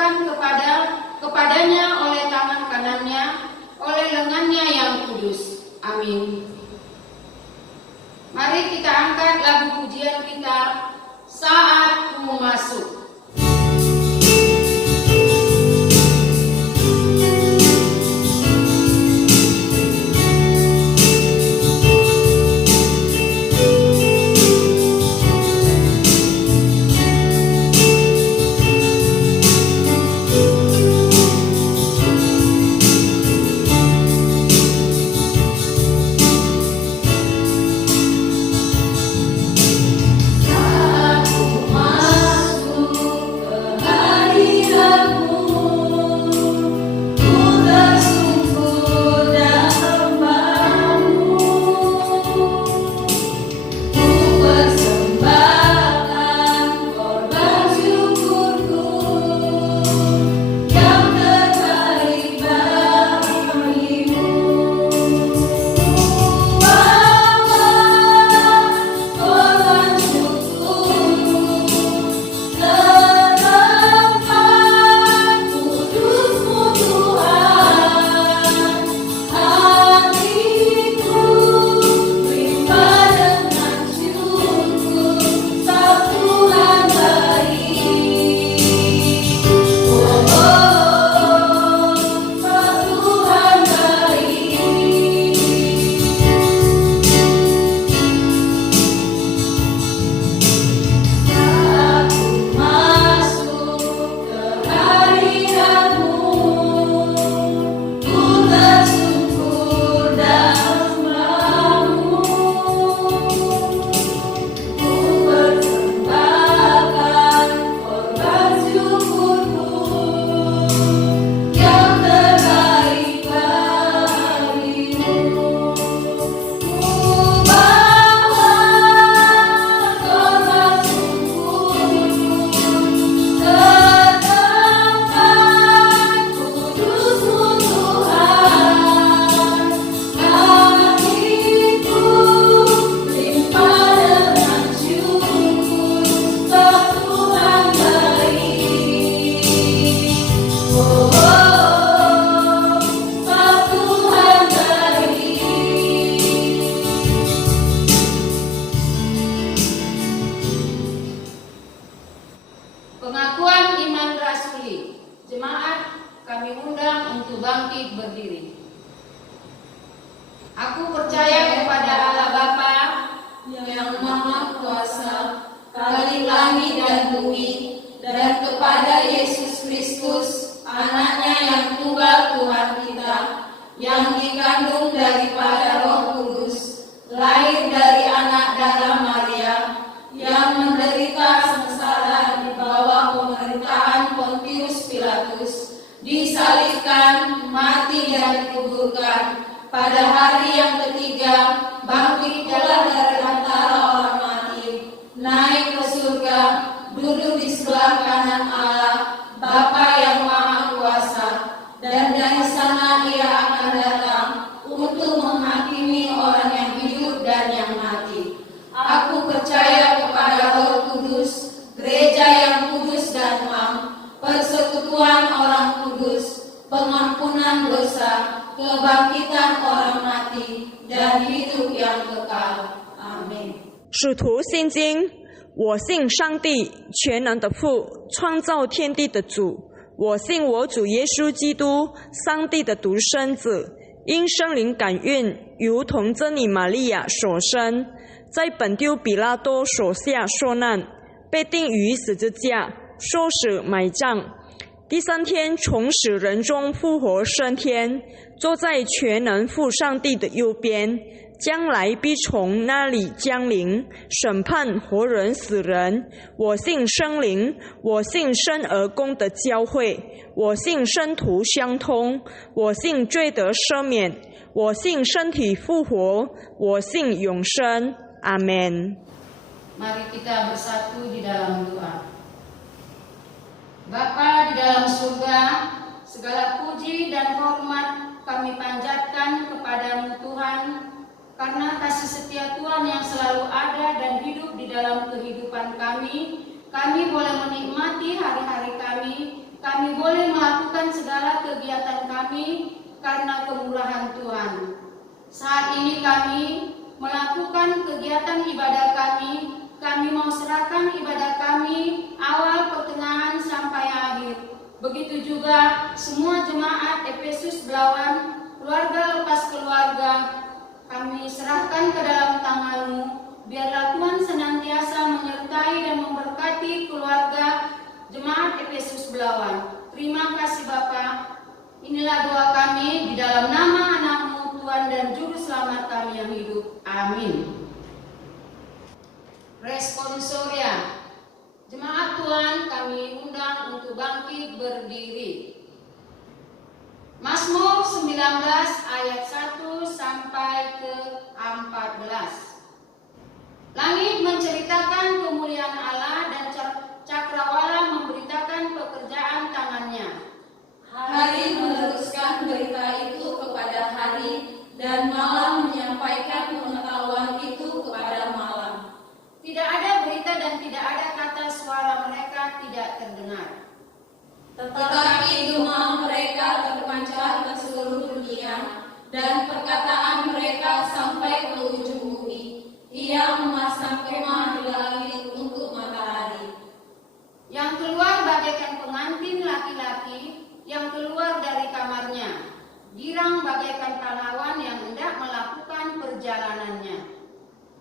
diletakkan kepadanya oleh tangan kanannya, oleh lengannya yang kudus. Amin. Mari kita angkat lagu pujian kita, Saat Ku Masuk. Pengakuan iman rasuli. Jemaat, kami undang untuk bangkit berdiri. Aku percaya kepada Allah Bapa yang Maha Kuasa, Khalik langit dan bumi, dan kepada Yesus Kristus, Anaknya yang tunggal Tuhan kita, yang dikandung daripada Roh Kudus, lahir dari anak darah Maria, yang menderita sengsara di bawah pemerintahan Pontius Pilatus, disalibkan, mati dan dikuburkan, pada hari yang ketiga bangkit pula dari antara orang mati, naik ke surga, duduk di sebelah kanan Allah, Bapa yang Maha Kuasa, dan dari sana Ia akan datang untuk menghakimi orang yang hidup dan yang mati. Aku percaya kepada Roh Kudus, gereja yang kudus dan am, persekutuan orang kudus, pengampunan dosa, kebangkitan orang mati, dan hidup yang kekal. Amin. 使徒信经，我信上帝，全能的父，创造天地的主。我信我主耶稣基督，上帝的独生子，因圣灵感孕，如同真理玛利亚所生，在本丢比拉多手下受难，被钉于十字架，受死埋葬。第三天从死人中复活升天，坐在全能父上帝的右边，将来必从那里降临，审判活人死人。我信圣灵，我信生而公的教会，我信圣徒相通，我信罪得赦免，我信身体复活，我信永生。阿们。 Mari kita bersatu di dalam doa. Bapa di dalam surga, segala puji dan hormat kami panjatkan kepadamu Tuhan, karena kasih setia Tuhan yang selalu ada dan hidup di dalam kehidupan kami boleh menikmati hari-hari kami kami boleh melakukan segala kegiatan kami karena kemurahan Tuhan. Saat ini kami melakukan kegiatan ibadah kami mau serahkan ibadah kami awal, pertengahan, sampai akhir. Begitu juga semua jemaat Efesus Belawan, keluarga lepas keluarga, kami serahkan ke dalam tangan-Mu. Biarlah Tuhan senantiasa menyertai dan memberkati keluarga jemaat Efesus Belawan. Terima kasih Bapa. Inilah doa kami di dalam nama anak-Mu, Tuhan dan Juru Selamat kami yang hidup. Amin. Responsoria. Jemaat Tuhan kami undang untuk bangkit berdiri. Mazmur 19 ayat 1 sampai ke 14. Langit menceritakan kemuliaan Allah dan cakrawala memberitakan pekerjaan tangannya. Hari meneruskan berita itu kepada hari, dan malam menyampaikan pengetahuan itu kepada malam. Tidak ada berita dan tidak ada kata suara mereka tidak terdengar. Tetapi gema mereka terpancar ke seluruh dunia, dan perkataan mereka sampai ke ujung bumi. Ia memasang kemah di langit untuk matahari. Yang keluar bagaikan pengantin laki-laki yang keluar dari kamarnya, girang bagaikan pahlawan yang hendak melakukan perjalanannya.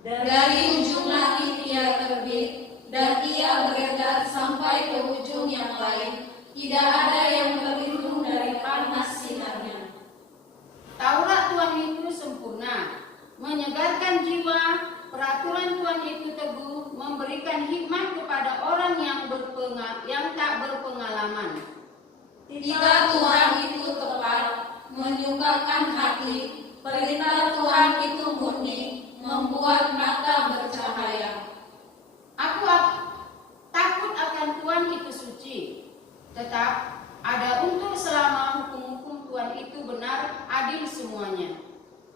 Dari ujung langit ia terbit, dan ia beredar sampai ke ujung yang lain. Tidak ada yang terlindung dari panas sinarnya. Taurat Tuhan itu sempurna, menyegarkan jiwa. Peraturan Tuhan itu teguh, memberikan hikmat kepada orang yang tak berpengalaman. Titah Tuhan itu tepat, menyukakan hati. Perintah Tuhan itu murni, membuat mata bercahaya. Aku takut akan Tuhan itu suci. Tetap ada untuk selama hukum-hukum Tuhan itu benar, adil semuanya.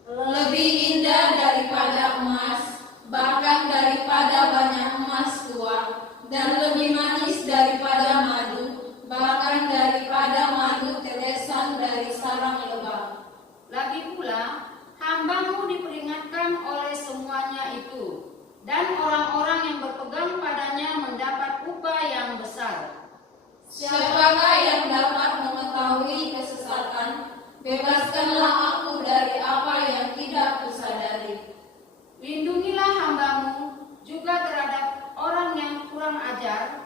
Lebih indah daripada emas, bahkan daripada banyak emas tua, dan lebih manis daripada madu, bahkan daripada madu tetesan dari sarang lebah. Lagi pula, hamba-Mu diperingatkan oleh semuanya itu, dan orang-orang yang berpegang padanya mendapat upah yang besar. Siapakah yang dapat mengetahui kesesatan? Bebaskanlah aku dari apa yang tidak kusadari. Lindungilah hamba-Mu juga terhadap orang yang kurang ajar.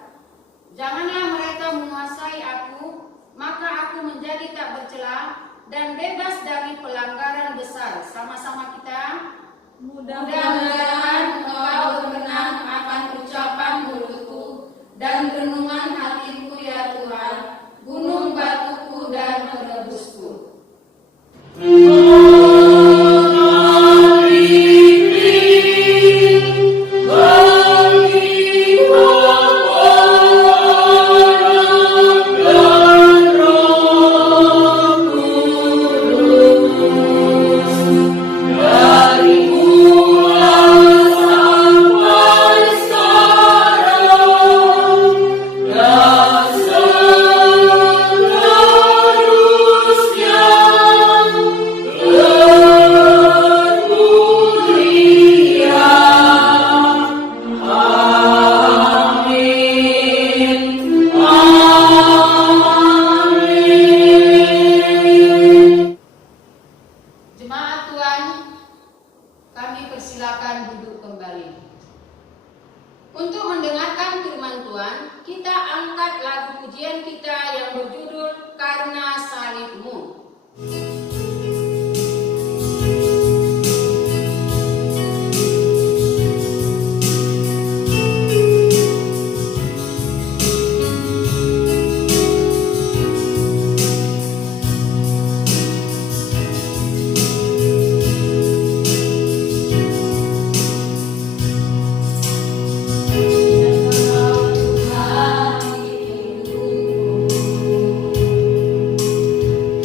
Janganlah mereka menguasai aku, maka aku menjadi tak bercela dan bebas dari pelanggaran besar. Sama-sama kita. Mudah-mudahan Engkau berkenan akan ucapan mulutku dan renungan hatiku ya Tuhan, gunung batuku dan penebusku.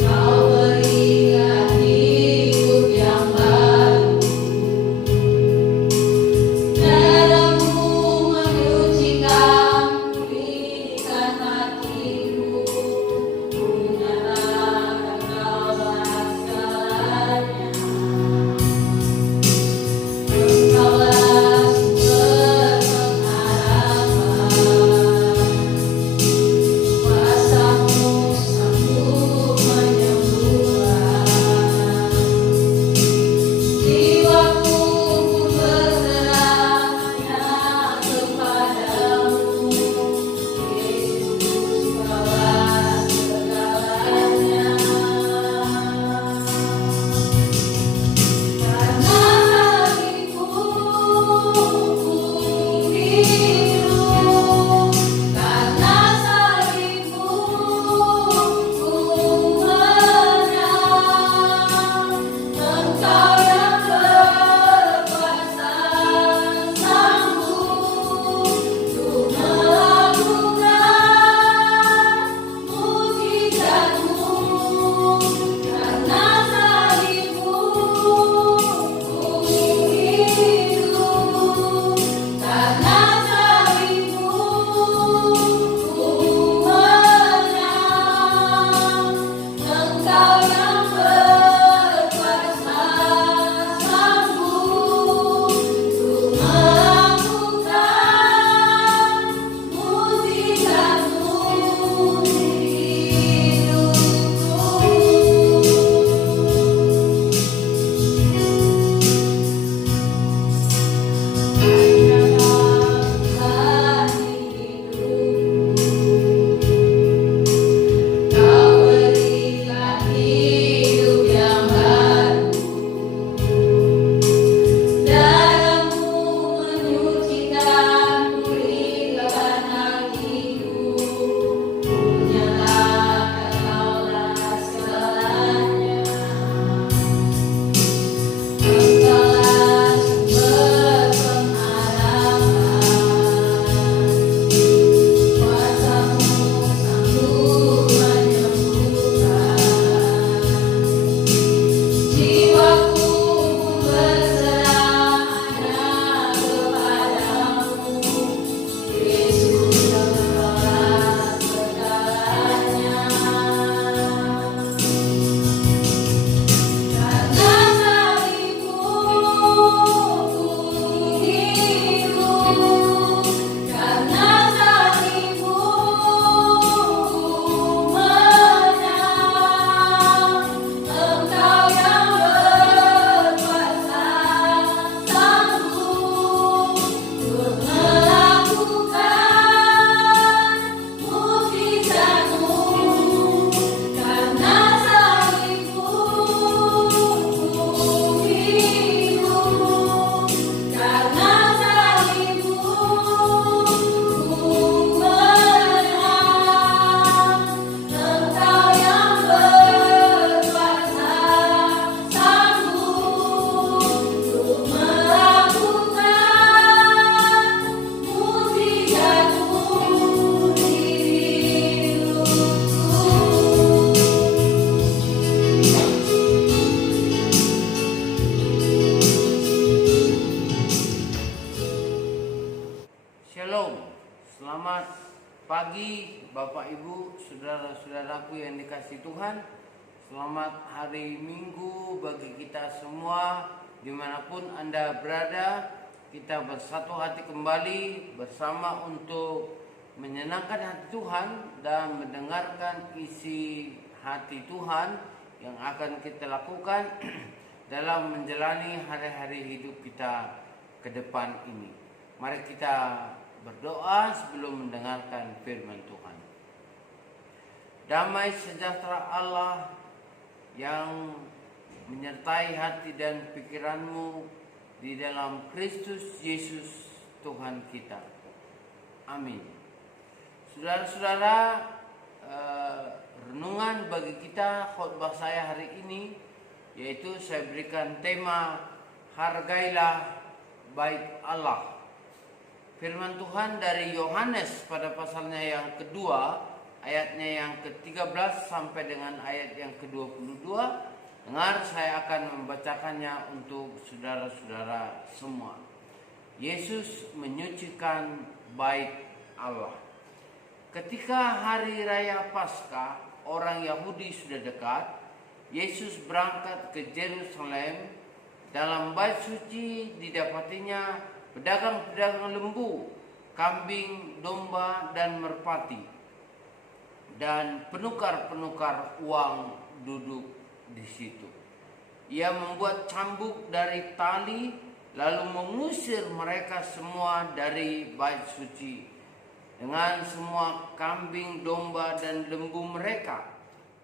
Kau beri Bapak Ibu, saudara-saudaraku yang dikasihi Tuhan, selamat hari Minggu bagi kita semua dimanapun Anda berada. Kita bersatu hati kembali bersama untuk menyenangkan hati Tuhan dan mendengarkan isi hati Tuhan yang akan kita lakukan dalam menjalani hari-hari hidup kita ke depan ini. Mari kita berdoa sebelum mendengarkan firman Tuhan. Damai sejahtera Allah yang menyertai hati dan pikiranmu di dalam Kristus Yesus Tuhan kita. Amin. Saudara-saudara, renungan bagi kita khotbah saya hari ini, yaitu saya berikan tema hargailah bait Allah. Firman Tuhan dari Yohanes pada pasalnya yang kedua, ayatnya yang ke-13 sampai dengan ayat yang ke-22. Dengar, saya akan membacakannya untuk saudara-saudara semua. Yesus menyucikan bait Allah. Ketika hari raya Paskah, orang Yahudi sudah dekat, Yesus berangkat ke Yerusalem. Dalam bait suci didapatinya pedagang-pedagang lembu, kambing, domba, dan merpati, dan penukar-penukar uang duduk di situ. Ia membuat cambuk dari tali, lalu mengusir mereka semua dari bait suci dengan semua kambing, domba, dan lembu mereka.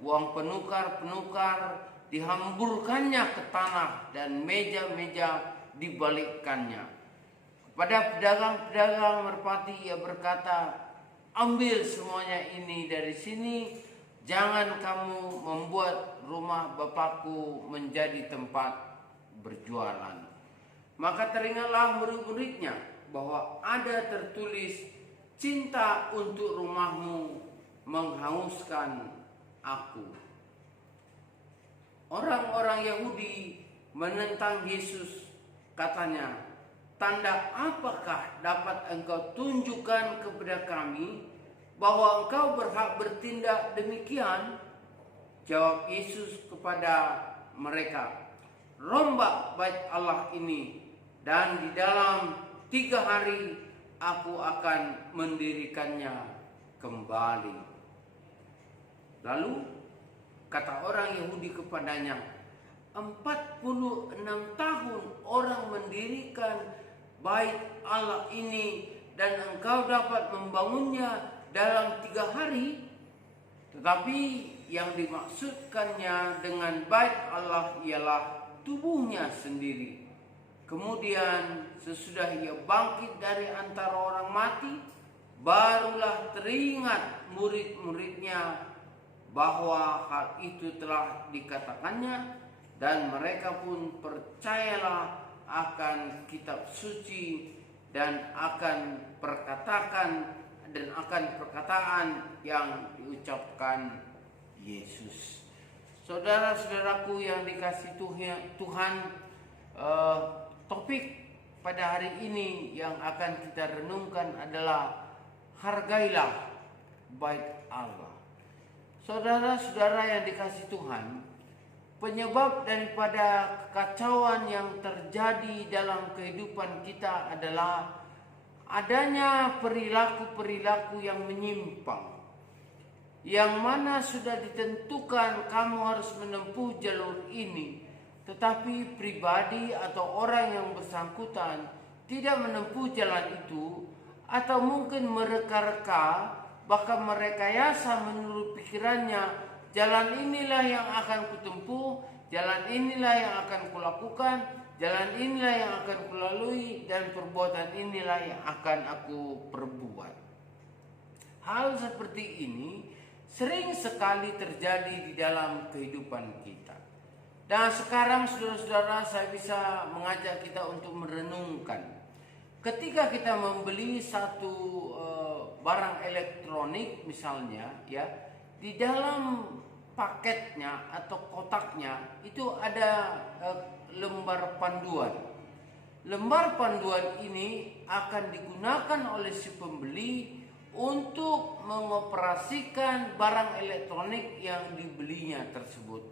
Uang penukar-penukar dihamburkannya ke tanah dan meja-meja dibalikkannya. Kepada pedagang-pedagang merpati ia berkata, ambil semuanya ini dari sini, jangan kamu membuat rumah Bapakku menjadi tempat berjualan. Maka teringatlah murid-muridnya bahwa ada tertulis, cinta untuk rumahmu menghanguskan aku. Orang-orang Yahudi menentang Yesus, katanya, tanda apakah dapat engkau tunjukkan kepada kami bahwa engkau berhak bertindak demikian? Jawab Yesus kepada mereka, rombak bait Allah ini, dan di dalam 3 hari aku akan mendirikannya kembali. Lalu kata orang Yahudi kepadanya, 46 tahun orang mendirikan bait Allah ini dan engkau dapat membangunnya dalam 3 hari. Tetapi yang dimaksudkannya dengan bait Allah ialah tubuhnya sendiri. Kemudian sesudah ia bangkit dari antara orang mati, barulah teringat murid-muridnya bahwa hal itu telah dikatakannya, dan mereka pun percayalah akan kitab suci dan akan perkataan yang diucapkan Yesus. Saudara-saudaraku yang dikasihi Tuhan, topik pada hari ini yang akan kita renungkan adalah hargailah bait Allah. Saudara-saudara yang dikasihi Tuhan, penyebab daripada kekacauan yang terjadi dalam kehidupan kita adalah adanya perilaku-perilaku yang menyimpang, yang mana sudah ditentukan kamu harus menempuh jalur ini, tetapi pribadi atau orang yang bersangkutan tidak menempuh jalan itu, atau mungkin mereka-reka, bahkan merekayasa menurut pikirannya, jalan inilah yang akan kutempuh, jalan inilah yang akan kulakukan, jalan inilah yang akan kulalui, dan perbuatan inilah yang akan aku perbuat. Hal seperti ini sering sekali terjadi di dalam kehidupan kita. Dan sekarang saudara-saudara, saya bisa mengajak kita untuk merenungkan. Ketika kita membeli satu barang elektronik misalnya, ya, di dalam paketnya atau kotaknya itu ada lembar panduan. Lembar panduan ini akan digunakan oleh si pembeli untuk mengoperasikan barang elektronik yang dibelinya tersebut.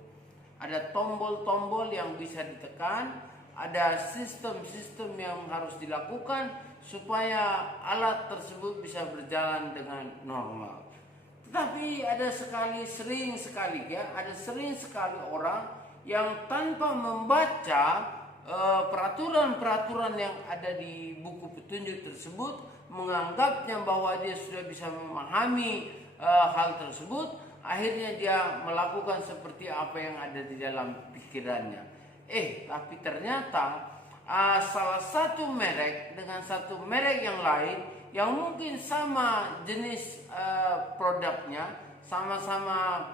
Ada tombol-tombol yang bisa ditekan, ada sistem-sistem yang harus dilakukan supaya alat tersebut bisa berjalan dengan normal. Tetapi ada sering sekali orang yang tanpa membaca peraturan-peraturan yang ada di buku petunjuk tersebut, menganggapnya bahwa dia sudah bisa memahami hal tersebut, akhirnya dia melakukan seperti apa yang ada di dalam pikirannya. Tapi ternyata salah satu merek dengan satu merek yang lain yang mungkin sama jenis produknya, sama-sama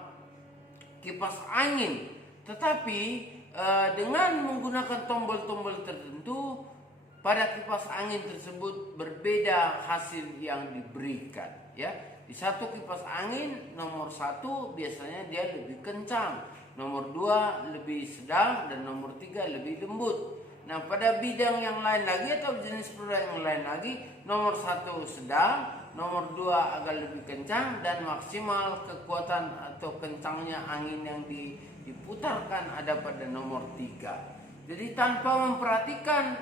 kipas angin, tetapi dengan menggunakan tombol-tombol tertentu pada kipas angin tersebut berbeda hasil yang diberikan. Ya, di satu kipas angin nomor 1 biasanya dia lebih kencang, nomor 2 lebih sedang, dan nomor 3 lebih lembut. Nah, pada bidang yang lain lagi atau jenis produk yang lain lagi, nomor 1 sedang, nomor 2 agak lebih kencang, dan maksimal kekuatan atau kencangnya angin yang diputarkan ada pada nomor 3. Jadi tanpa memperhatikan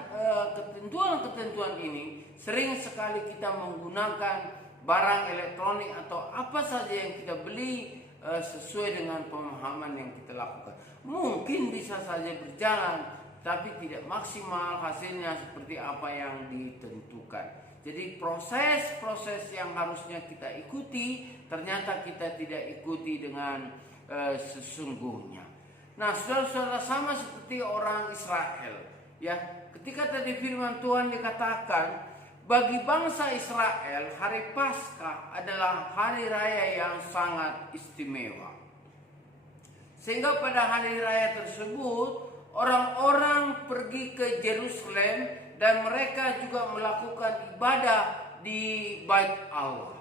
ketentuan-ketentuan ini, sering sekali kita menggunakan barang elektronik atau apa saja yang kita beli sesuai dengan pemahaman yang kita lakukan. Mungkin bisa saja berjalan, tapi tidak maksimal hasilnya seperti apa yang ditentukan. Jadi proses-proses yang harusnya kita ikuti, ternyata kita tidak ikuti dengan sesungguhnya. Nah, saudara-saudara, sama seperti orang Israel, ya. Ketika tadi firman Tuhan dikatakan, bagi bangsa Israel hari Paskah adalah hari raya yang sangat istimewa. Sehingga pada hari raya tersebut orang-orang pergi ke Yerusalem dan mereka juga melakukan ibadah di Bait Allah.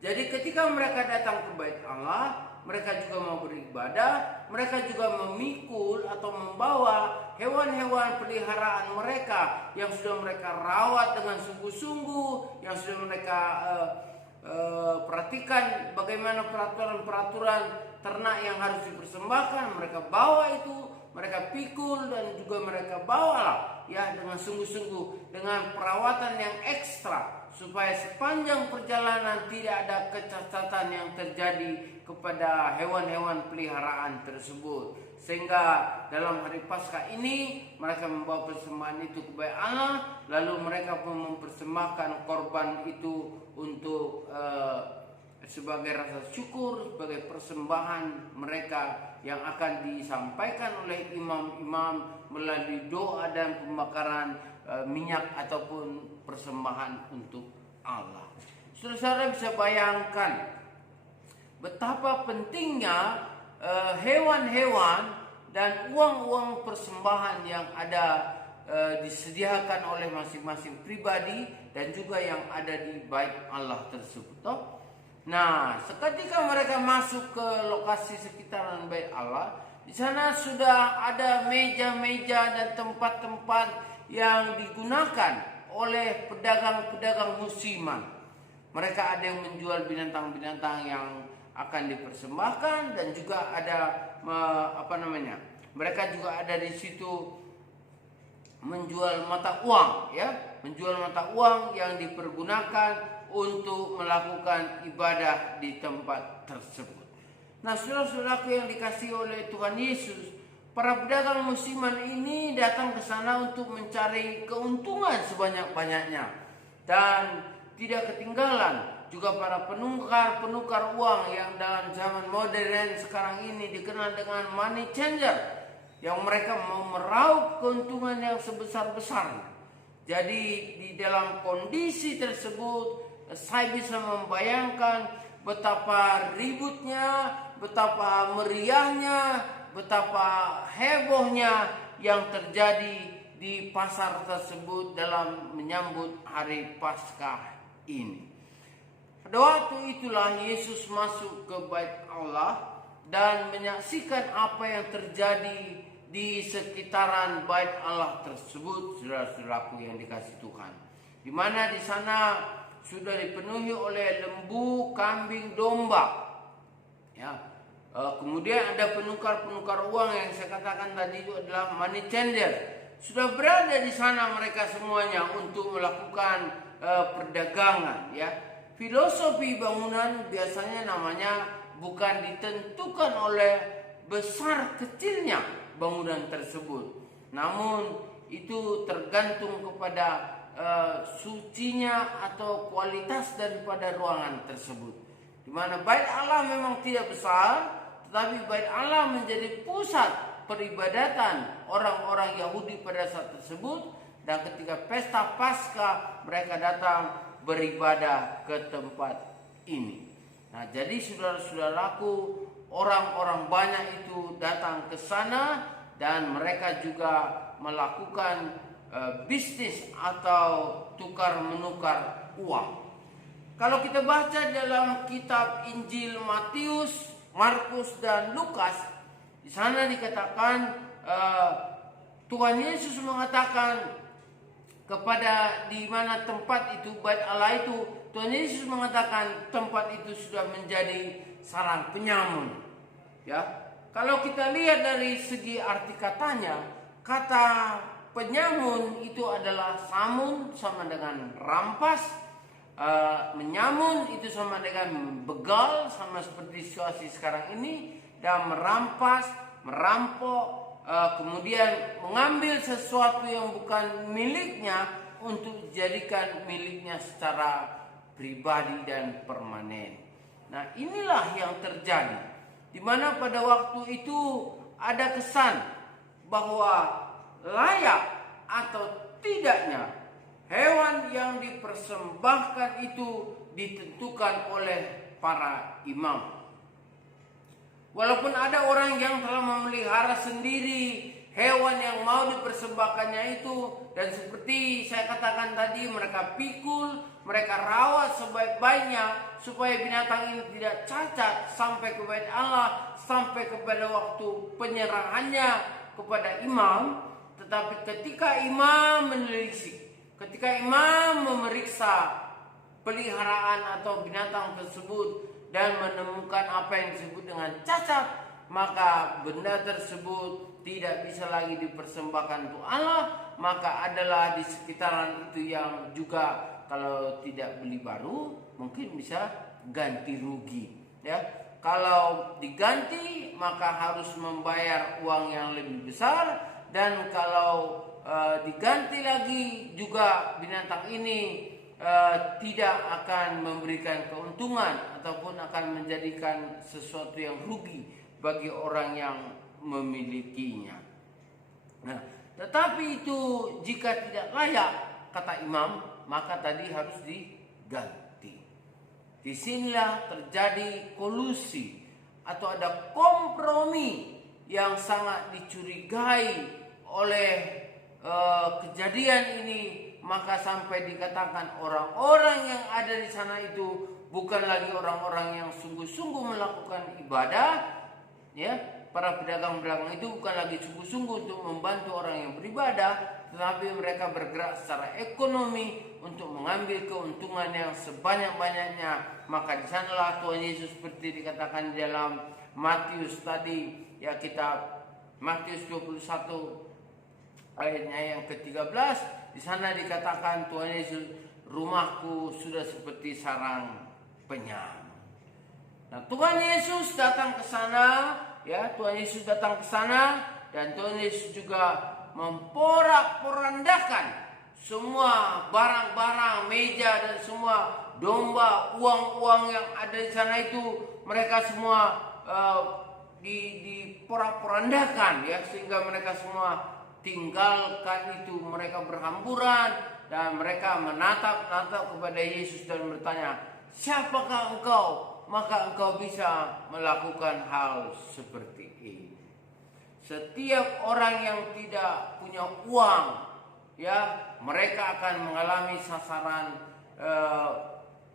Jadi ketika mereka datang ke Bait Allah, mereka juga mau beribadah, mereka juga memikul atau membawa hewan-hewan peliharaan mereka yang sudah mereka rawat dengan sungguh-sungguh, yang sudah mereka perhatikan bagaimana peraturan-peraturan ternak yang harus dipersembahkan. Mereka bawa itu, mereka pikul, dan juga mereka bawalah ya dengan sungguh-sungguh, dengan perawatan yang ekstra, supaya sepanjang perjalanan tidak ada kecacatan yang terjadi kepada hewan-hewan peliharaan tersebut. Sehingga dalam hari Paskah ini mereka membawa persembahan itu kepada Allah, lalu mereka pun mempersembahkan korban itu untuk sebagai rasa syukur, sebagai persembahan mereka yang akan disampaikan oleh imam-imam melalui doa dan pembakaran minyak ataupun persembahan untuk Allah. Saudara bisa bayangkan betapa pentingnya hewan-hewan dan uang-uang persembahan yang ada disediakan oleh masing-masing pribadi dan juga yang ada di Bait Allah tersebut. Nah, seketika mereka masuk ke lokasi sekitaran Bait Allah, di sana sudah ada meja-meja dan tempat-tempat yang digunakan oleh pedagang-pedagang musiman. Mereka ada yang menjual binatang-binatang yang akan dipersembahkan, dan juga ada mereka juga ada di situ menjual mata uang, ya, menjual mata uang yang dipergunakan untuk melakukan ibadah di tempat tersebut. Nah, saudara-saudaraku yang dikasihi oleh Tuhan Yesus, para pedagang musiman ini datang ke sana untuk mencari keuntungan sebanyak-banyaknya, dan tidak ketinggalan juga para penukar uang yang dalam zaman modern sekarang ini dikenal dengan money changer, yang mereka mau meraup keuntungan yang sebesar-besarnya. Jadi di dalam kondisi tersebut, saya bisa membayangkan betapa ributnya, betapa meriahnya, betapa hebohnya yang terjadi di pasar tersebut dalam menyambut hari Paskah ini. Pada waktu itulah Yesus masuk ke Bait Allah dan menyaksikan apa yang terjadi di sekitaran Bait Allah tersebut, saudara-saudaraku yang dikasihi Tuhan. Di mana di sana sudah dipenuhi oleh lembu, kambing, domba. Ya. Kemudian ada penukar-penukar uang yang saya katakan tadi itu adalah money changer. Sudah berada di sana mereka semuanya untuk melakukan perdagangan. Ya. Filosofi bangunan biasanya namanya bukan ditentukan oleh besar kecilnya bangunan tersebut, namun itu tergantung kepada sucinya atau kualitas daripada ruangan tersebut. Di mana bait Allah memang tidak besar, tetapi bait Allah menjadi pusat peribadatan orang-orang Yahudi pada saat tersebut, dan ketika pesta Paskah mereka datang beribadah ke tempat ini. Nah, jadi saudara-saudaraku, orang-orang banyak itu datang ke sana dan mereka juga melakukan bisnis atau tukar menukar uang. Kalau kita baca dalam kitab Injil Matius, Markus dan Lukas, di sana dikatakan Tuhan Yesus mengatakan kepada di mana tempat itu bait Allah itu, Tuhan Yesus mengatakan tempat itu sudah menjadi sarang penyamun. Ya, kalau kita lihat dari segi arti katanya, kata penyamun itu adalah samun sama dengan rampas, menyamun itu sama dengan begal, sama seperti situasi sekarang ini, dan merampas, merampok, kemudian mengambil sesuatu yang bukan miliknya untuk dijadikan miliknya secara pribadi dan permanen. Nah, inilah yang terjadi, di mana pada waktu itu ada kesan bahwa layak atau tidaknya hewan yang dipersembahkan itu ditentukan oleh para imam. Walaupun ada orang yang telah memelihara sendiri hewan yang mau dipersembahkannya itu, dan seperti saya katakan tadi, mereka pikul, mereka rawat sebaik-baiknya supaya binatang ini tidak cacat sampai ke bait Allah, sampai kepada waktu penyerahannya kepada imam. Tetapi ketika imam menelisik, ketika imam memeriksa peliharaan atau binatang tersebut dan menemukan apa yang disebut dengan cacat, maka benda tersebut tidak bisa lagi dipersembahkan untuk Allah. Maka adalah di sekitaran itu yang juga kalau tidak beli baru mungkin bisa ganti rugi. Ya, kalau diganti maka harus membayar uang yang lebih besar, dan kalau diganti lagi juga binatang ini tidak akan memberikan keuntungan ataupun akan menjadikan sesuatu yang rugi bagi orang yang memilikinya. Nah, tetapi itu jika tidak layak, kata imam, maka tadi harus diganti. Disinilah terjadi kolusi atau ada kompromi yang sangat dicurigai oleh kejadian ini. Maka sampai dikatakan orang-orang yang ada di sana itu bukan lagi orang-orang yang sungguh-sungguh melakukan ibadah, ya. Para pedagang-pedagang itu bukan lagi sungguh-sungguh untuk membantu orang yang beribadah, tetapi mereka bergerak secara ekonomi untuk mengambil keuntungan yang sebanyak-banyaknya. Maka di sanalah Tuhan Yesus seperti dikatakan di dalam Matius tadi, ya, kitab Matius 21 ayatnya yang ke-13, di sana dikatakan Tuhan Yesus, rumahku sudah seperti sarang penyamun. Nah, Tuhan Yesus datang ke sana, ya, Tuhan Yesus datang ke sana, dan Tuhan Yesus juga memporak-porandakan semua barang-barang, meja dan semua domba, uang-uang yang ada di sana itu, mereka semua diporak-porandakan, ya, sehingga mereka semua tinggalkan itu, mereka berhamburan dan mereka menatap-natap kepada Yesus dan bertanya, siapakah engkau? Maka engkau bisa melakukan hal seperti ini. Setiap orang yang tidak punya uang, ya, mereka akan mengalami sasaran,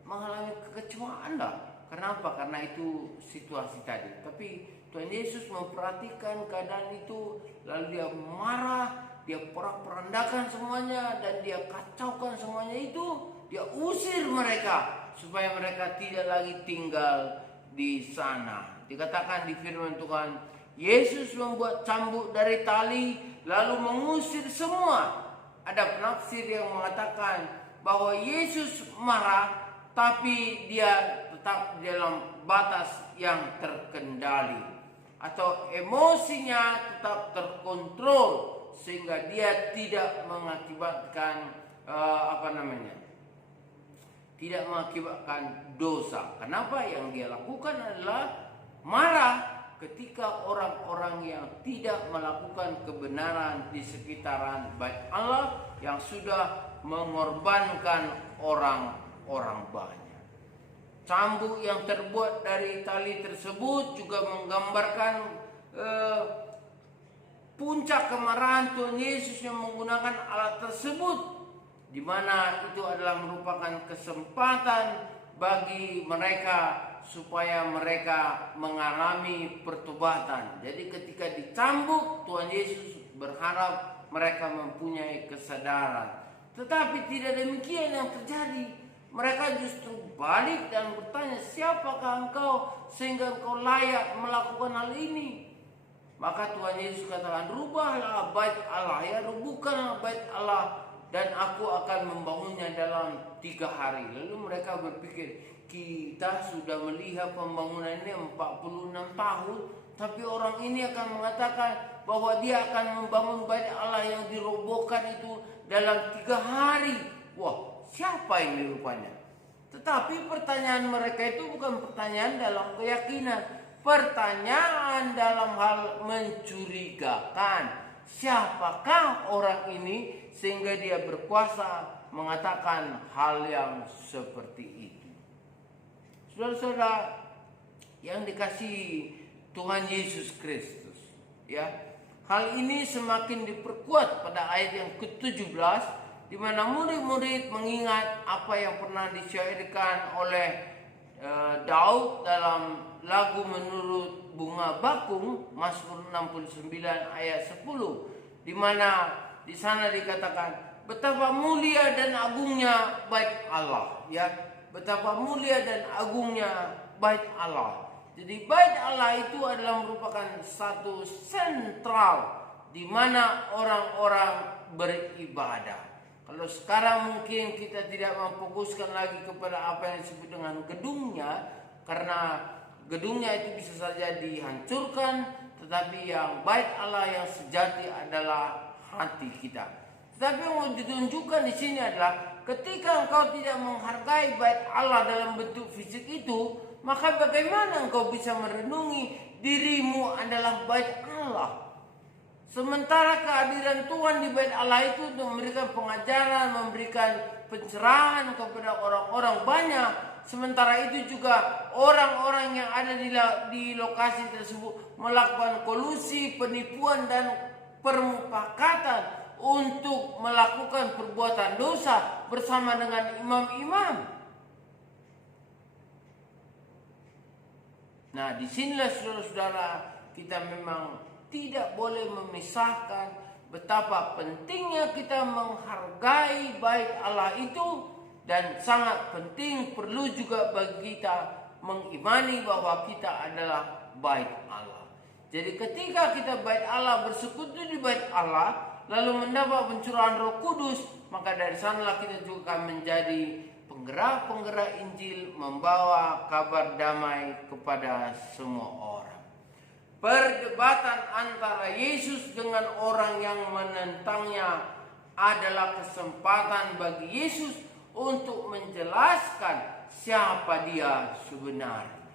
mengalami kekecewaan lah. Kenapa? Karena itu situasi tadi. Tapi Tuhan Yesus memperhatikan keadaan itu, lalu dia marah, dia porak-porandakan semuanya, dan dia kacaukan semuanya itu, dia usir mereka supaya mereka tidak lagi tinggal di sana. Dikatakan di firman Tuhan, Yesus membuat cambuk dari tali lalu mengusir semua. Ada penafsir yang mengatakan bahwa Yesus marah tapi dia tetap dalam batas yang terkendali, atau emosinya tetap terkontrol sehingga dia tidak mengakibatkan tidak mengakibatkan dosa. Kenapa? Yang dia lakukan adalah marah ketika orang-orang yang tidak melakukan kebenaran di sekitaran Bait Allah yang sudah mengorbankan orang-orang banyak. Cambuk yang terbuat dari tali tersebut juga menggambarkan puncak kemarahan Tuhan Yesus yang menggunakan alat tersebut, di mana itu adalah merupakan kesempatan bagi mereka supaya mereka mengalami pertobatan. Jadi ketika dicambuk, Tuhan Yesus berharap mereka mempunyai kesadaran. Tetapi tidak demikian yang terjadi. Mereka justru balik dan bertanya, siapakah engkau sehingga engkau layak melakukan hal ini? Maka Tuhan Yesus katakan, rubahlah bait Allah, ya rubuhkanlah bait Allah, dan aku akan membangunnya dalam 3 hari. Lalu mereka berpikir, kita sudah melihat pembangunan ini 46 tahun, tapi orang ini akan mengatakan bahwa dia akan membangun bait Allah yang dirobohkan itu dalam 3 hari. Wah, siapa ini rupanya? Tetapi pertanyaan mereka itu bukan pertanyaan dalam keyakinan, pertanyaan dalam hal mencurigakan. Siapakah orang ini sehingga dia berkuasa mengatakan hal yang seperti itu? Saudara-saudara yang dikasihi Tuhan Yesus Kristus, ya, hal ini semakin diperkuat pada ayat yang ke-17, di mana murid-murid mengingat apa yang pernah disyairkan oleh Daud dalam lagu menurut bunga bakung, Mazmur 69 ayat 10, di mana di sana dikatakan betapa mulia dan agungnya bait Allah, ya, betapa mulia dan agungnya bait Allah. Jadi bait Allah itu adalah merupakan satu sentral di mana orang-orang beribadah. Kalau sekarang mungkin kita tidak memfokuskan lagi kepada apa yang disebut dengan gedungnya, karena gedungnya itu bisa saja dihancurkan, tetapi yang bait Allah yang sejati adalah hati kita. Tetapi yang mau ditunjukkan di sini adalah ketika engkau tidak menghargai bait Allah dalam bentuk fisik itu, maka bagaimana engkau bisa merenungi dirimu adalah bait Allah? Sementara kehadiran Tuhan di bait Allah itu untuk memberikan pengajaran, memberikan pencerahan kepada orang-orang banyak. Sementara itu juga orang-orang yang ada di lokasi tersebut melakukan kolusi, penipuan dan permufakatan untuk melakukan perbuatan dosa bersama dengan imam-imam. Nah, disinilah saudara-saudara kita memang tidak boleh memisahkan betapa pentingnya kita menghargai bait Allah itu, dan sangat penting perlu juga bagi kita mengimani bahwa kita adalah bait Allah. Jadi ketika kita bait Allah, bersekutu di bait Allah, lalu mendapat pencurahan Roh Kudus, maka dari sanalah kita juga akan menjadi penggerak-penggerak Injil, membawa kabar damai kepada semua orang. Perdebatan antara Yesus dengan orang yang menentangnya adalah kesempatan bagi Yesus untuk menjelaskan siapa dia sebenarnya.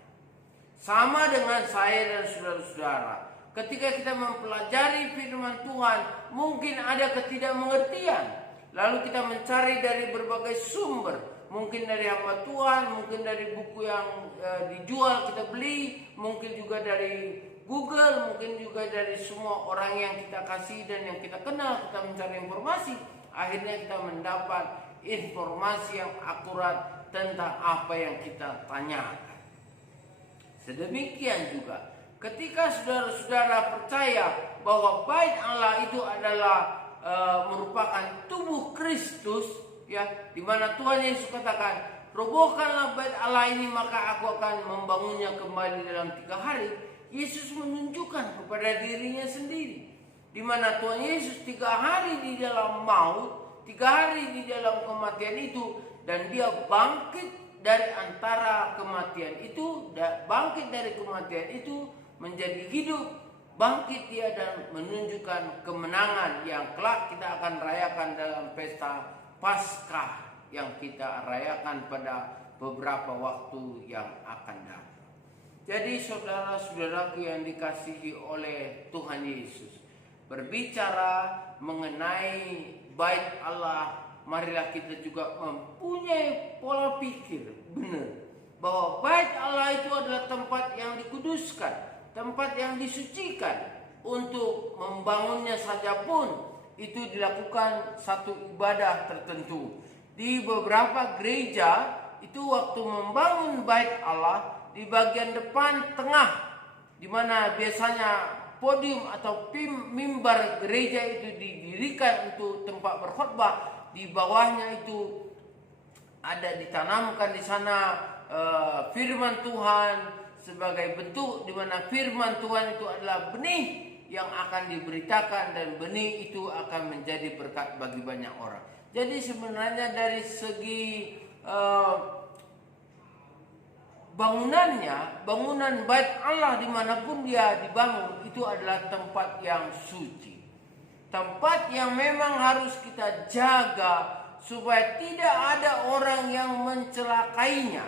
Sama dengan saya dan saudara-saudara, ketika kita mempelajari firman Tuhan, mungkin ada ketidakmengertian. Lalu kita mencari dari berbagai sumber, mungkin dari hamba Tuhan, mungkin dari buku yang dijual kita beli, mungkin juga dari Google, mungkin juga dari semua orang yang kita kasih dan yang kita kenal. Kita mencari informasi, akhirnya kita mendapat informasi yang akurat tentang apa yang kita tanyakan. Sedemikian juga ketika saudara-saudara percaya bahwa bait Allah itu adalah merupakan tubuh Kristus, ya, di mana Tuhan Yesus katakan, robohkanlah bait Allah ini maka aku akan membangunnya kembali dalam 3 hari. Yesus menunjukkan kepada dirinya sendiri, di mana Tuhan Yesus 3 hari di dalam maut, 3 hari di dalam kematian itu, dan dia bangkit dari antara kematian itu, bangkit dari kematian itu menjadi hidup, bangkit dia dan menunjukkan kemenangan yang kelak kita akan rayakan dalam pesta Paskah yang kita rayakan pada beberapa waktu yang akan datang. Jadi saudara-saudaraku yang dikasihi oleh Tuhan Yesus, berbicara mengenai bait Allah, marilah kita juga mempunyai pola pikir benar bahwa bait Allah itu adalah tempat yang dikuduskan, tempat yang disucikan. Untuk membangunnya saja pun itu dilakukan satu ibadah tertentu. Di beberapa gereja itu waktu membangun bait Allah, di bagian depan tengah, di mana biasanya podium atau mimbar gereja itu didirikan untuk tempat berkhotbah, di bawahnya itu ada ditanamkan di sana firman Tuhan sebagai bentuk di mana firman Tuhan itu adalah benih yang akan diberitakan, dan benih itu akan menjadi berkat bagi banyak orang. Jadi sebenarnya dari segi bangunan bait Allah dimanapun dia dibangun itu adalah tempat yang suci, tempat yang memang harus kita jaga supaya tidak ada orang yang mencelakainya,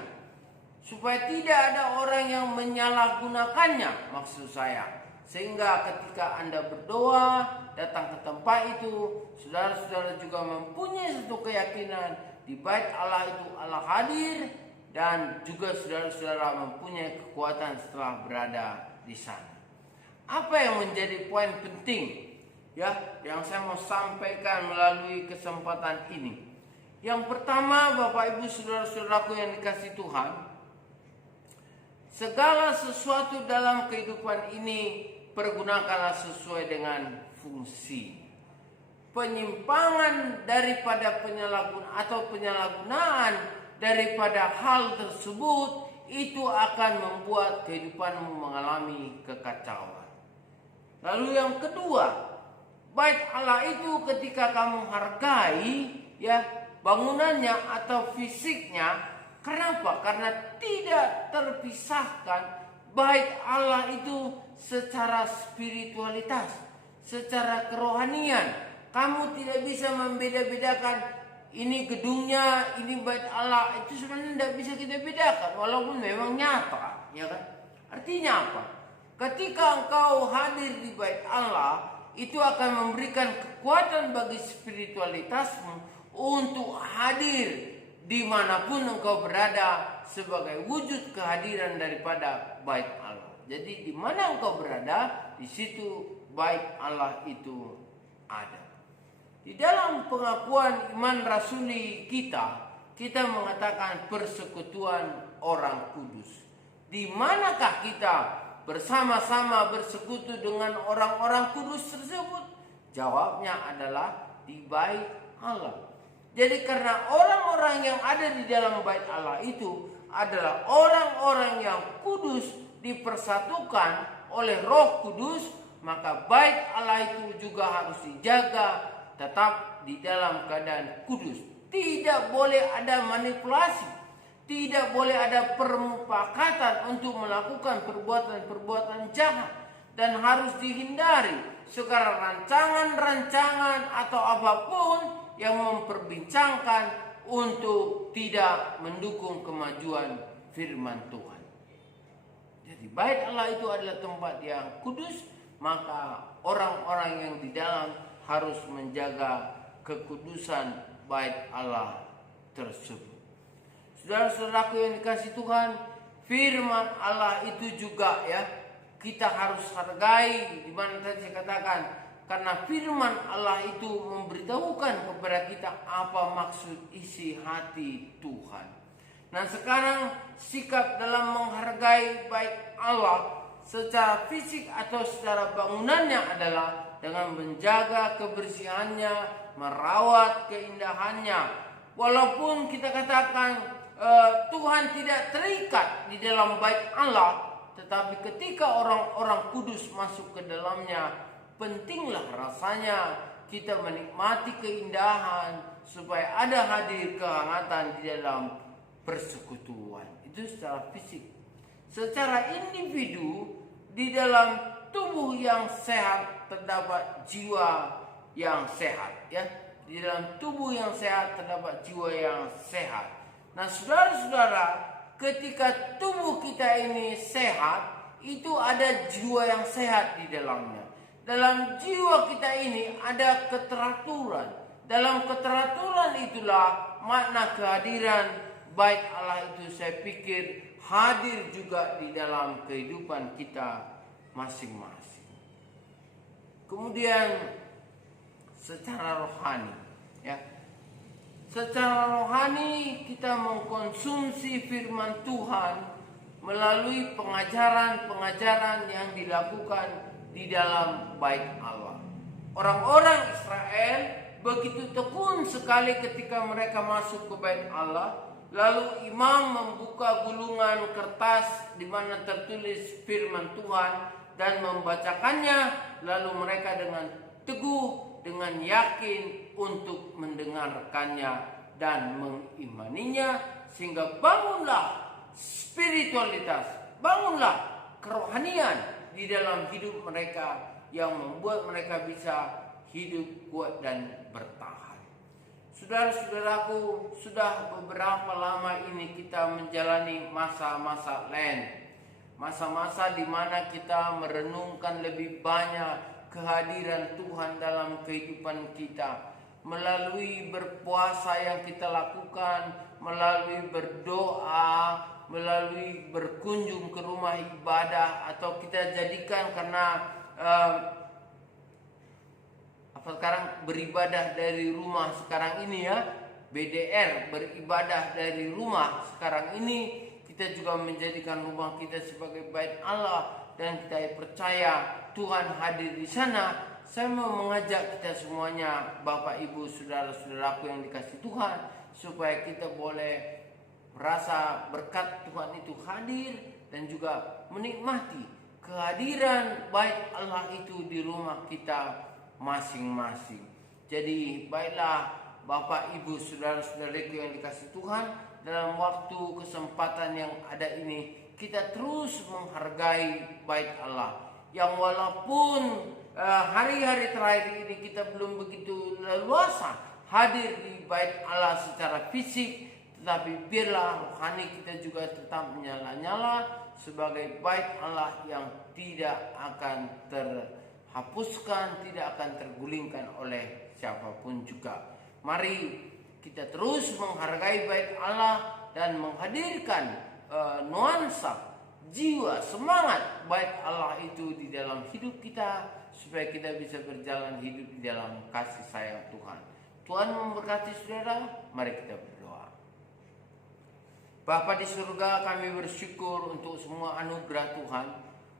supaya tidak ada orang yang menyalahgunakannya, maksud saya. Sehingga ketika Anda berdoa datang ke tempat itu, saudara-saudara juga mempunyai satu keyakinan di bait Allah itu Allah hadir, dan juga saudara-saudara mempunyai kekuatan setelah berada di sana. Apa yang menjadi poin penting ya yang saya mau sampaikan melalui kesempatan ini? Yang pertama, Bapak Ibu saudara-saudaraku yang dikasihi Tuhan, segala sesuatu dalam kehidupan ini pergunakanlah sesuai dengan fungsi. Penyimpangan daripada penyalahgunaan daripada hal tersebut itu akan membuat kehidupanmu mengalami kekacauan. Lalu yang kedua, bait Allah itu ketika kamu hargai ya bangunannya atau fisiknya, kenapa? Karena tidak terpisahkan bait Allah itu secara spiritualitas, secara kerohanian. Kamu tidak bisa membeda-bedakan ini gedungnya, ini bait Allah, itu sebenarnya tidak bisa kita bedakan walaupun memang nyata, ya kan? Artinya apa? Ketika engkau hadir di bait Allah, itu akan memberikan kekuatan bagi spiritualitasmu untuk hadir dimanapun engkau berada sebagai wujud kehadiran daripada bait Allah. Jadi di mana engkau berada, di situ bait Allah itu ada. Di dalam pengakuan iman rasuli kita mengatakan persekutuan orang kudus. Di manakah kita bersama-sama bersekutu dengan orang-orang kudus tersebut? Jawabnya adalah di bait Allah. Jadi karena orang-orang yang ada di dalam bait Allah itu adalah orang-orang yang kudus, dipersatukan oleh Roh Kudus, maka bait Allah itu juga harus dijaga tetap di dalam keadaan kudus. Tidak boleh ada manipulasi, tidak boleh ada permufakatan untuk melakukan perbuatan-perbuatan jahat, dan harus dihindari segala rancangan-rancangan atau apapun yang memperbincangkan untuk tidak mendukung kemajuan firman Tuhan. Jadi bait Allah itu adalah tempat yang kudus, maka orang-orang yang di dalam harus menjaga kekudusan bait Allah tersebut. Saudara-saudaraku yang dikasihi Tuhan, firman Allah itu juga ya kita harus hargai, di mana tadi saya katakan, karena firman Allah itu memberitahukan kepada kita apa maksud isi hati Tuhan. Nah sekarang sikap dalam menghargai bait Allah secara fisik atau secara bangunannya adalah dengan menjaga kebersihannya, merawat keindahannya, walaupun kita katakan Tuhan tidak terikat di dalam bait Allah, tetapi ketika orang-orang kudus masuk ke dalamnya, pentinglah rasanya kita menikmati keindahan supaya ada hadir kehangatan di dalam persekutuan. Itu secara fisik. Secara individu, di dalam tubuh yang sehat terdapat jiwa yang sehat, ya. Di dalam tubuh yang sehat terdapat jiwa yang sehat. Nah, saudara-saudara, ketika tubuh kita ini sehat, itu ada jiwa yang sehat di dalamnya. Dalam jiwa kita ini ada keteraturan. Dalam keteraturan itulah makna kehadiran bait Allah itu, saya pikir hadir juga di dalam kehidupan kita masing-masing. Kemudian secara rohani, ya. Secara rohani kita mengkonsumsi firman Tuhan melalui pengajaran-pengajaran yang dilakukan di dalam bait Allah. Orang-orang Israel begitu tekun sekali ketika mereka masuk ke bait Allah. Lalu imam membuka gulungan kertas di mana tertulis firman Tuhan dan membacakannya. Lalu mereka dengan teguh, dengan yakin untuk mendengarkannya dan mengimaninya, sehingga bangunlah spiritualitas, bangunlah kerohanian di dalam hidup mereka yang membuat mereka bisa hidup kuat dan bertahan. Saudara-saudaraku, sudah beberapa lama ini kita menjalani masa-masa Lent, masa-masa di mana kita merenungkan lebih banyak kehadiran Tuhan dalam kehidupan kita, melalui berpuasa yang kita lakukan, melalui berdoa, melalui berkunjung ke rumah ibadah, atau kita jadikan karena sekarang beribadah dari rumah sekarang ini, ya, BDR, beribadah dari rumah sekarang ini, kita juga menjadikan rumah kita sebagai bait Allah dan kita percaya Tuhan hadir di sana. Saya mau mengajak kita semuanya, Bapak Ibu, saudara-saudaraku yang dikasihi Tuhan, supaya kita boleh merasa berkat Tuhan itu hadir dan juga menikmati kehadiran bait Allah itu di rumah kita masing-masing. Jadi baiklah Bapak Ibu, saudara-saudaraku yang dikasihi Tuhan, dalam waktu kesempatan yang ada ini kita terus menghargai bait Allah, yang walaupun hari-hari terakhir ini kita belum begitu leluasa hadir di bait Allah secara fisik, tetapi biarlah rohani kita juga tetap menyala-nyala sebagai bait Allah yang tidak akan terhapuskan, tidak akan tergulingkan oleh siapapun juga. Mari kita terus menghargai bait Allah dan menghadirkan nuansa, jiwa, semangat bait Allah itu di dalam hidup kita, supaya kita bisa berjalan hidup di dalam kasih sayang Tuhan. Tuhan memberkati saudara. Mari kita berdoa. Bapa di surga, kami bersyukur untuk semua anugerah Tuhan,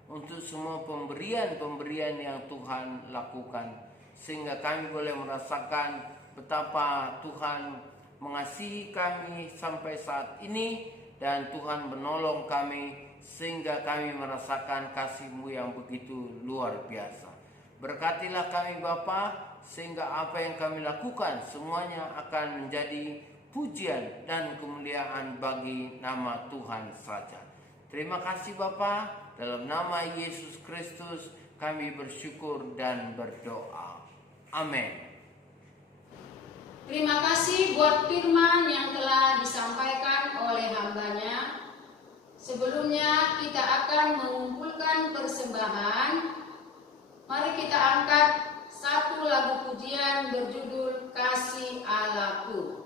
untuk semua pemberian-pemberian yang Tuhan lakukan, sehingga kami boleh merasakan betapa Tuhan mengasihi kami sampai saat ini, dan Tuhan menolong kami sehingga kami merasakan kasih-Mu yang begitu luar biasa. Berkatilah kami Bapa, sehingga apa yang kami lakukan semuanya akan menjadi pujian dan kemuliaan bagi nama Tuhan saja. Terima kasih Bapa, dalam nama Yesus Kristus kami bersyukur dan berdoa. Amin. Terima kasih buat firman yang telah disampaikan oleh hambanya. Sebelumnya kita akan mengumpulkan persembahan. Mari kita angkat satu lagu pujian berjudul Kasih Allahku.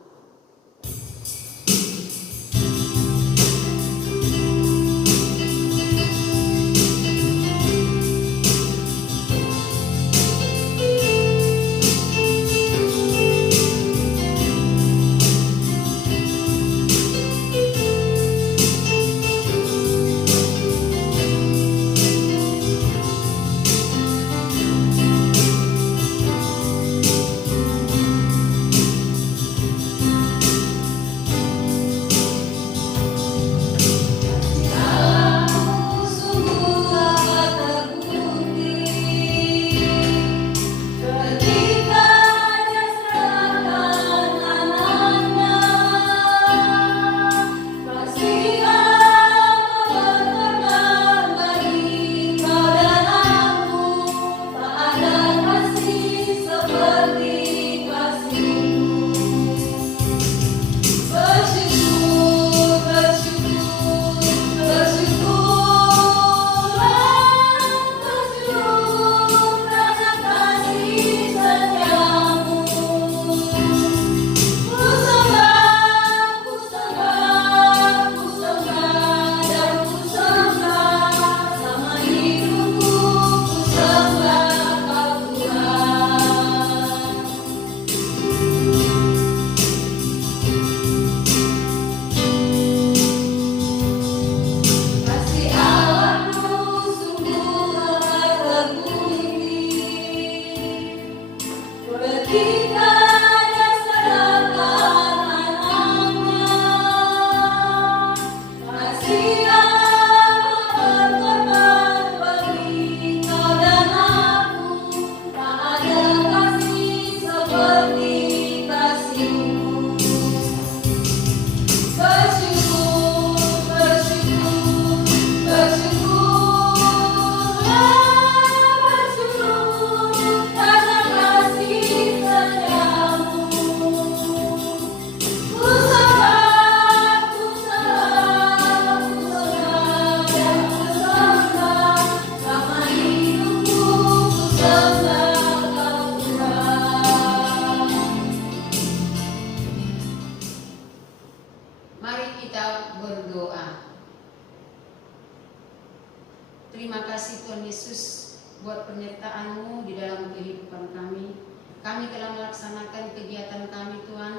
Yesus buat penyertaan-Mu di dalam kehidupan kami. Kami telah melaksanakan kegiatan kami Tuhan.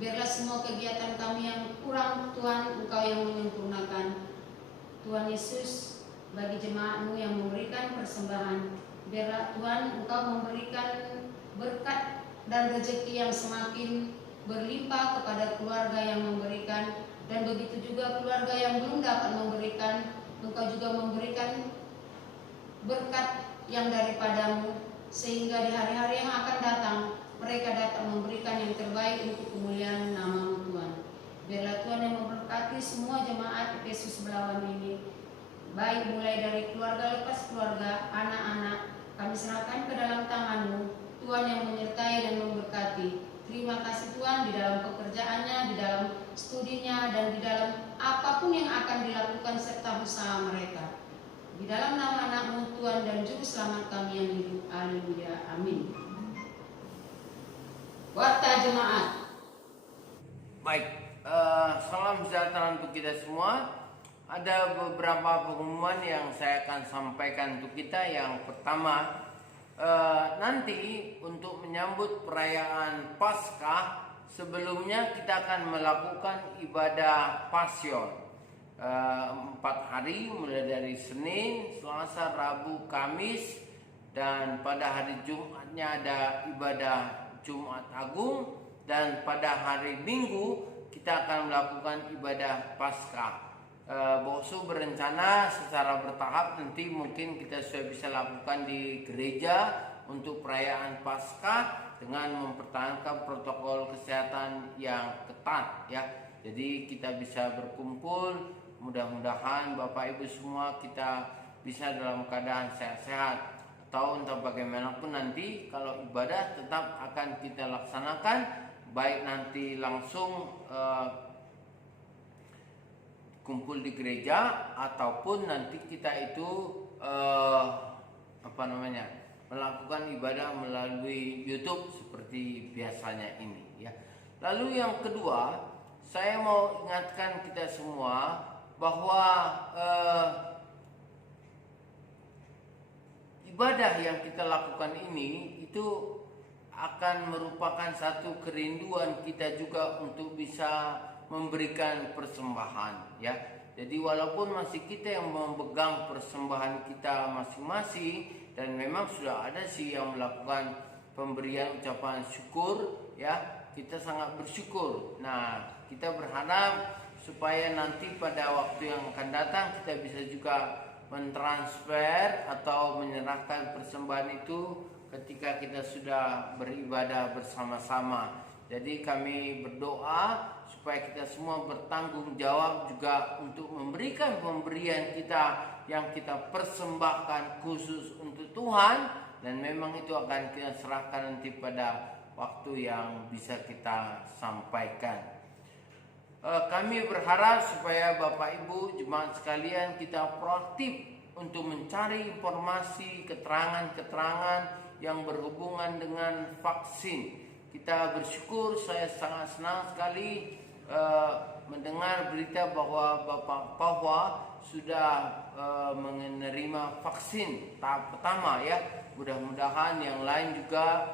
Biarlah semua kegiatan kami yang kurang Tuhan Engkau yang menyempurnakan. Tuhan Yesus, bagi jemaat-Mu yang memberikan persembahan, biarlah Tuhan Engkau memberikan berkat dan rezeki yang semakin berlimpah kepada keluarga yang memberikan, dan begitu juga keluarga yang belum dapat memberikan, Engkau juga memberikan berkat yang daripada-Mu, sehingga di hari-hari yang akan datang mereka dapat memberikan yang terbaik untuk kemuliaan nama-Mu Tuhan. Biarlah Tuhan yang memberkati semua jemaat Yesus Belawan ini, baik mulai dari keluarga lepas keluarga, anak-anak, kami serahkan ke dalam tangan-Mu, Tuhan yang menyertai dan memberkati. Terima kasih Tuhan di dalam pekerjaannya, di dalam studinya, dan di dalam apapun yang akan dilakukan serta usaha mereka. Di dalam nama anak-Mu Tuhan dan Juru Selamat kami yang hidup. Haleluya. Amin. Warta jemaat. Baik, salam sejahtera untuk kita semua. Ada beberapa pengumuman yang saya akan sampaikan untuk kita. Yang pertama, nanti untuk menyambut perayaan Paskah, sebelumnya kita akan melakukan ibadah Pasion. 4 hari mulai dari Senin, Selasa, Rabu, Kamis, dan pada hari Jumatnya ada ibadah Jumat Agung, dan pada hari Minggu kita akan melakukan ibadah Paskah. Boksu berencana secara bertahap, nanti mungkin kita sudah bisa lakukan di gereja untuk perayaan Paskah dengan mempertahankan protokol kesehatan yang ketat ya. Jadi kita bisa berkumpul. Mudah-mudahan Bapak Ibu semua kita bisa dalam keadaan sehat-sehat. Atau entah bagaimanapun nanti kalau ibadah tetap akan kita laksanakan, baik nanti langsung kumpul di gereja ataupun nanti kita itu melakukan ibadah melalui YouTube seperti biasanya ini ya. Lalu yang kedua, saya mau ingatkan kita semua bahwa ibadah yang kita lakukan ini itu akan merupakan satu kerinduan kita juga untuk bisa memberikan persembahan ya. Jadi walaupun masih kita yang memegang persembahan kita masing-masing, dan memang sudah ada sih yang melakukan pemberian ucapan syukur ya, kita sangat bersyukur. Nah, kita berharap supaya nanti pada waktu yang akan datang kita bisa juga mentransfer atau menyerahkan persembahan itu ketika kita sudah beribadah bersama-sama. Jadi kami berdoa supaya kita semua bertanggung jawab juga untuk memberikan pemberian kita yang kita persembahkan khusus untuk Tuhan, dan memang itu akan kita serahkan nanti pada waktu yang bisa kita sampaikan. Kami berharap supaya Bapak Ibu jemaat sekalian kita proaktif untuk mencari informasi, keterangan-keterangan yang berhubungan dengan vaksin. Kita bersyukur, saya sangat senang sekali mendengar berita bahwa Bapak Pahwa sudah menerima vaksin tahap pertama ya. Mudah-mudahan yang lain juga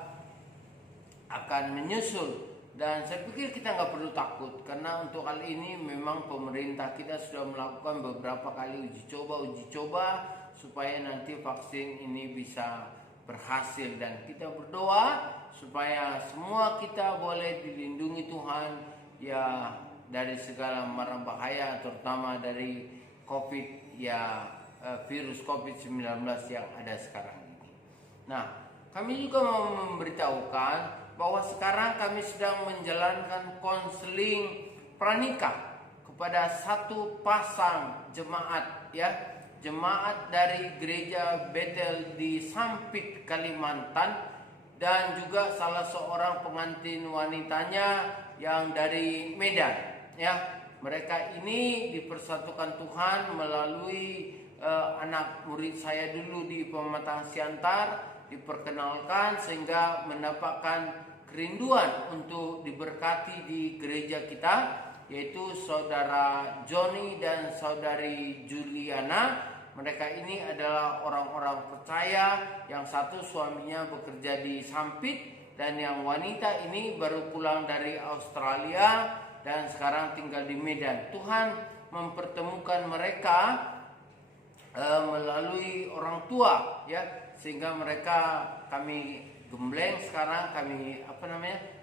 akan menyusul. Dan saya pikir kita nggak perlu takut, karena untuk hal ini memang pemerintah kita sudah melakukan beberapa kali uji coba supaya nanti vaksin ini bisa berhasil, dan kita berdoa supaya semua kita boleh dilindungi Tuhan ya dari segala mara bahaya, terutama dari COVID ya, virus COVID-19 yang ada sekarang ini. Nah, kami juga mau memberitahukan bahwa sekarang kami sedang menjalankan konseling pranikah kepada satu pasang jemaat ya, jemaat dari gereja Bethel di Sampit, Kalimantan, dan juga salah seorang pengantin wanitanya yang dari Medan ya. Mereka ini dipersatukan Tuhan melalui anak murid saya dulu di Pematang Siantar, diperkenalkan sehingga mendapatkan kerinduan untuk diberkati di gereja kita, yaitu saudara Joni dan saudari Juliana. mereka ini adalah orang-orang percaya, yang satu suaminya bekerja di Sampit dan yang wanita ini baru pulang dari Australia dan sekarang tinggal di Medan. Tuhan mempertemukan mereka melalui orang tua, ya, sehingga mereka kami gembleng sekarang,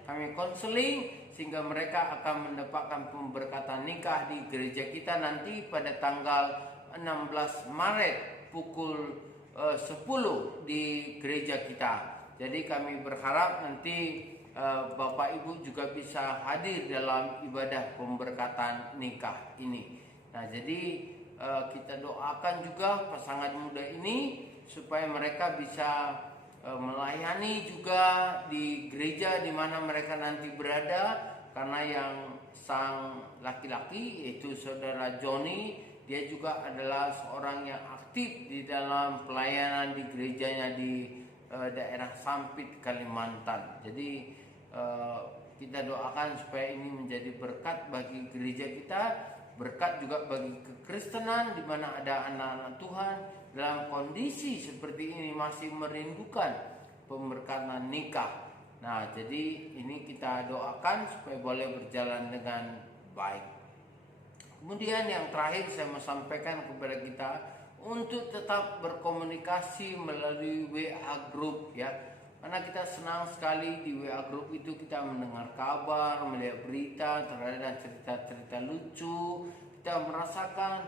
kami konseling sehingga mereka akan mendapatkan pemberkatan nikah di gereja kita nanti pada tanggal 16 Maret pukul 10 di gereja kita. Jadi kami berharap nanti Bapak Ibu juga bisa hadir dalam ibadah pemberkatan nikah ini. Nah, jadi kita doakan juga pasangan muda ini supaya mereka bisa melayani juga di gereja di mana mereka nanti berada, karena yang sang laki-laki yaitu saudara Joni, dia juga adalah seorang yang aktif di dalam pelayanan di gerejanya di daerah Sampit, Kalimantan. Jadi kita doakan supaya ini menjadi berkat bagi gereja kita, berkat juga bagi kekristenan di mana ada anak-anak Tuhan dalam kondisi seperti ini masih merindukan pemberkatan nikah. Nah, jadi ini kita doakan supaya boleh berjalan dengan baik. Kemudian yang terakhir saya mau sampaikan kepada kita untuk tetap berkomunikasi melalui WA group, ya. Karena kita senang sekali di WA group itu kita mendengar kabar, melihat berita, terhadap cerita-cerita lucu. Kita merasakan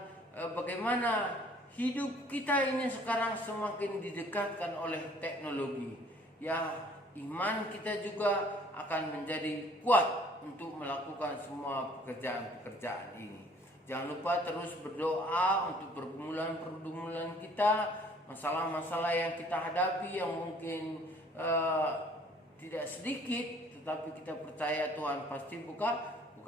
bagaimana hidup kita ini sekarang semakin didekatkan oleh teknologi. Ya, iman kita juga akan menjadi kuat untuk melakukan semua pekerjaan-pekerjaan ini. Jangan lupa terus berdoa untuk pergumulan-pergumulan kita, masalah-masalah yang kita hadapi yang mungkin tidak sedikit, tetapi kita percaya Tuhan pasti buka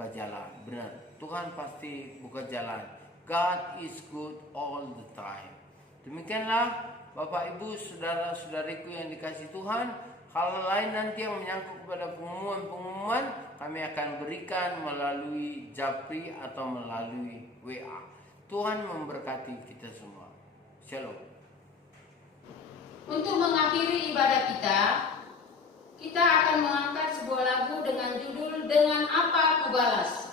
jalan. Benar, Tuhan pasti buka jalan. God is good all the time. Demikianlah Bapak Ibu, saudara-saudariku yang dikasihi Tuhan, hal lain nanti yang menyangkut kepada pengumuman-pengumuman kami akan berikan melalui Japri atau melalui WA. Tuhan memberkati kita semua. Shalom. Untuk mengakhiri ibadah kita akan mengangkat sebuah lagu dengan judul "Dengan Apa Ku Balas".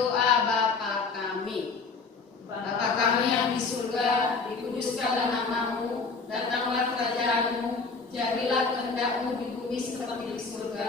doa Bapa kami. Bapa kami yang di surga, dikuduskanlah namamu, datanglah kerajaanmu, jadilah kehendak-Mu di bumi seperti di surga.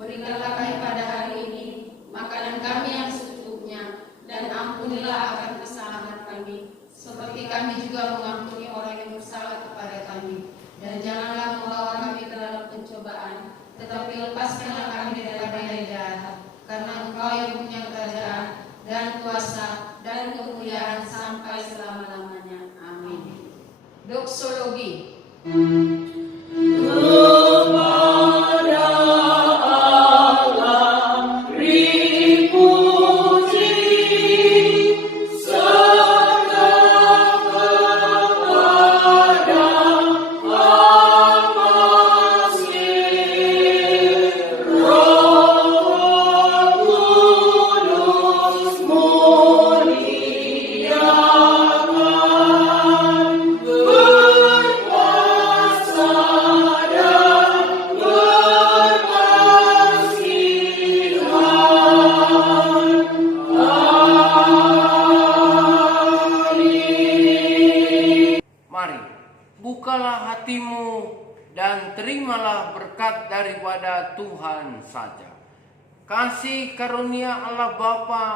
Berikanlah kami pada hari ini makanan kami yang secukupnya, dan ampunilah akan kesalahan kami, seperti kami juga mengampuni orang yang bersalah kepada kami. Dan janganlah membawa kami ke dalam pencobaan, tetapi lepaskanlah kami daripada yang jahat. Karena Engkau yang punya kerajaan dan kuasa dan kemuliaan sampai selama-lamanya. Amin. Doksologi. Bukalah hatimu dan terimalah berkat daripada Tuhan saja. Kasih karunia Allah Bapa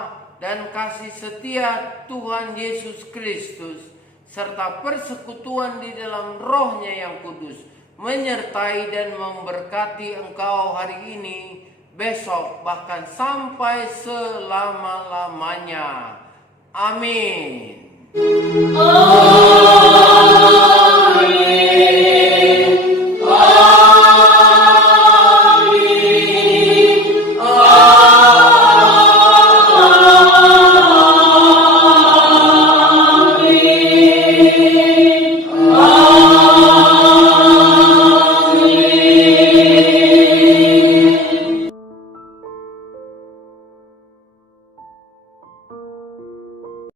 dan kasih setia Tuhan Yesus Kristus serta persekutuan di dalam Roh-Nya yang kudus menyertai dan memberkati engkau hari ini, besok, bahkan sampai selama-lamanya. Amin.